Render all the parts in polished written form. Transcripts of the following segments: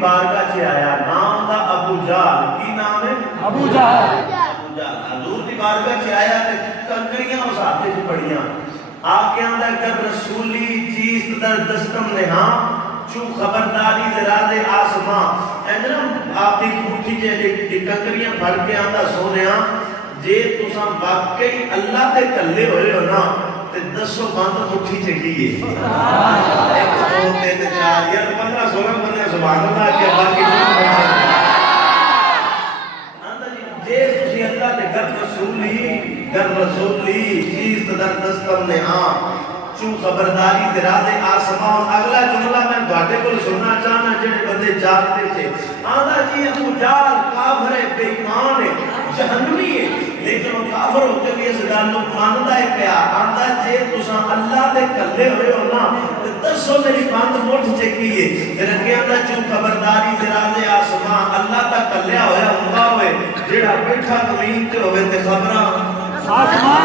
بارگاہ سے آیا، نام دا ابو جہل، کی نام ہے؟ ابو جہل۔ حضور دی بارگاہ سے آیا تے کنکریاں اس ہاتھ وچ پڑیاں، آکے آندا کر رسولی چیز در دستم نہاں، چو خبرداری ذرا دے آسماں، اینجنم آپ دی کوٹھی جے کنکریاں پھڑ کے آندا سونیاں، جے تساں واقعی اللہ تے کلے ہوئے ہو نا تے دسو بند مٹھی چکیے ایک دو تین چار یا 15-16 بندے سبحان اللہ کے باقی آندا جی جے تسی اللہ تے گر رسولی چیز در دستم نے ہاں چوں خبرداری تیرا دے آسمان۔ اگلا جملہ میں بھاٹے کو سننا چاہنا جنہیں بندے جانتے تھے، آندا جی ابو جہل کافر ہے، بے ایمان ہے، جہنمی ہے، لیکن وہ کافر ہوتے بھی اس گالوں ماندا ہے پیا، آندا جے تساں اللہ دے کلے ہوئے ہو نا دسو میری بند مٹھ چکیے، پھر اگے آندا چوں خبرداری تیرا دے آسمان، اللہ دا کلیا ہویا ہوندا ہوئے جیڑا بیٹھا زمین تے ہوئے تے خبراں آسمان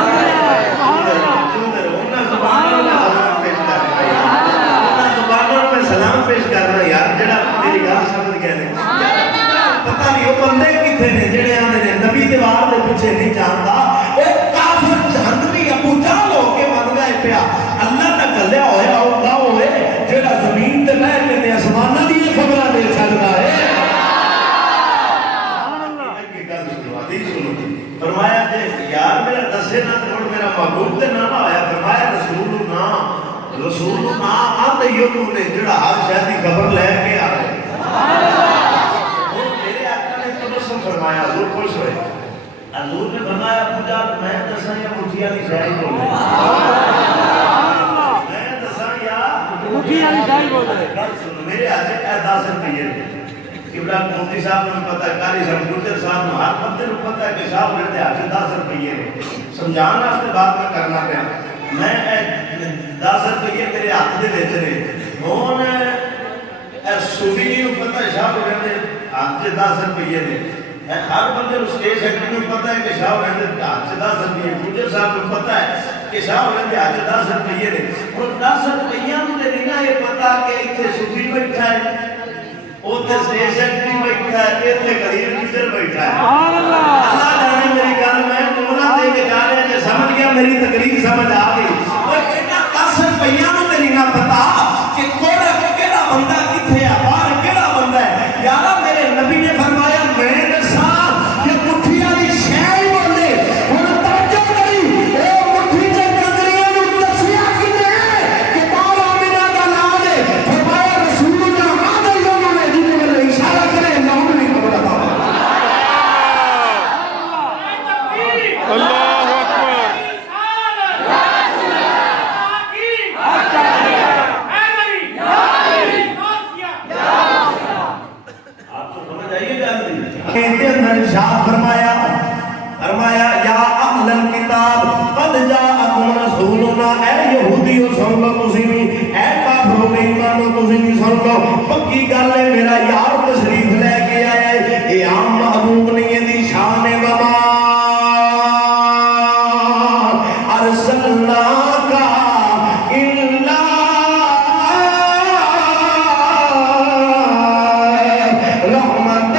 میں سلام پیش کرنا یار جڑا میری گل سمجھ گئے نے پتہ نہیں وہ بندے کتنے نے جڑے آندے نے نبی دیوار دے پیچھے نہیں جاندا اے کافر جہنمی ابو جہل ہو کے من گئے پیا اللہ دا کلیا ہویا ہوندا ہوئے جڑا زمین تے بیٹھ کے آسماناں دی خبراں دے سکدا ہے۔ سبحان اللہ کی گل سنو حدیث سنو فرمایا جے یار میرا دسے نہ تے میرا محبوب تے نام آیا، فرمایا رسول آتے یوں نے جڑا ہر شاید کی خبر لے کے آ رہے اور میرے آقا نے تبسم فرمایا، حضور خوش ہوئے، حضور نے فرمایا ابو جہل میں دساں یا مٹھی والی شاعری بولے، میں دساں یا مٹھی والی شاعری بولے۔ گل سنو میرے ہاتھ 10 روپیے قبلہ مفتی صاحب نے پتہ ہے، قاری صاحب گجر صاحب نے ہر بندے کو پتہ ہے کہ صاحب میرے ہاتھ 10 روپیے سمجھانا واسطے بات میں کرنا پیا، میں 10 روپیے میرے ہاتھ دے وچ نے ہن صوفی جی کو پتہ ہے شاہ رہندے ہاتھ 10 روپیے نے، ہر بندے کو اسٹیج سیکرٹری کو پتہ ہے کہ شاہ رہندے ہاتھ 10 روپیے، گجر صاحب کو پتہ ہے کہ شاہ رہندے ہاتھ 10 روپیے نے، ہن 10 روپیاں نوں تے نہیں نا یہ پتہ کہ ایتھے صوفی بیٹھا ہے، اوتھے اسٹیج سیکرٹری بیٹھا ہے، ایتھے غریب ٹیچر بیٹھا ہے، سبحان اللہ اللہ جانے میری گل میں جملہ دے کے جا رہے ہیں، سمجھ گیا میری تقریر سمجھ آ گئی، اور کہنا 10 روپیاں نوں تے نہیں نا پتہ کہ کوڑا کیڑا بندہ کتھے ہے، باہر کیڑا بندہ ہے، یارا میرے نبی نے فرمایا میں دساں یہ مٹھی والی شے بولے، ہن توجہ کری اے مٹھی تے کنگریاں نوں دسیا کنے کہ مولا میرا دا نام ہے، فرمایا رسول اللہ آدھے لوگوں نے جنہوں نے اشارہ کرے نام نہیں خبر تھا۔ اللہ فرمایا یا اہل الکتاب قد جاءکم رسولنا، اے یہودیو سن لو مسلمین، اے کافرو بے ایمانو مسلمین سن لو، پکی گل ہے میرا یار تشریف لے کے آیا ہے، اے عام محبوب نہیں ہے دی شان وما ارسلناک الا رحمۃ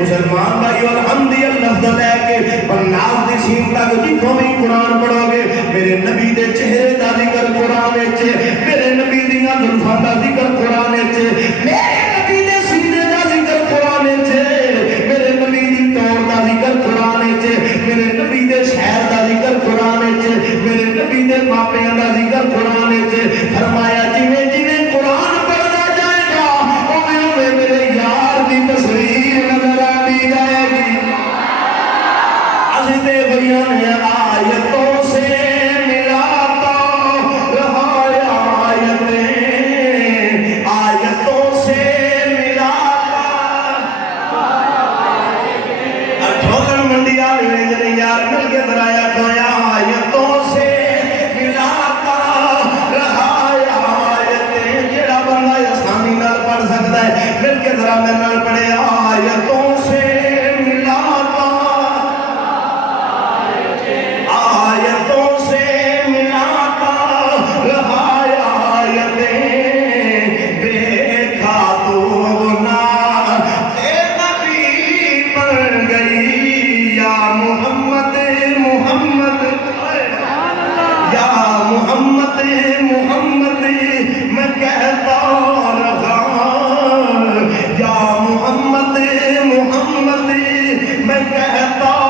مسلمان بھائی الحمدی لفظ لے کے بناس دی سین تک جتوں بھی قرآن پڑھو گے میرے نبی دے چہرے دا ذکر قرآن وچ، میرے نبی دیاں زلفاں دا ذکر قرآن وچ، میرے نبی دے سینے دا ذکر قرآن وچ، میرے نبی دی توڑ دا ذکر قرآن وچ، میرے نبی دے شہر دا ذکر قرآن وچ، میرے نبی دے ماپیاں دا ذکر قرآن وچ، فرمایا جویں جویں قرآن پڑھدا جائے گا اوویں اوویں میرے یار دی تصویر نظر جائے گی۔ عزیز بیان آیتوں سے ملا تو رہا آیتیں، آیتوں سے کہتا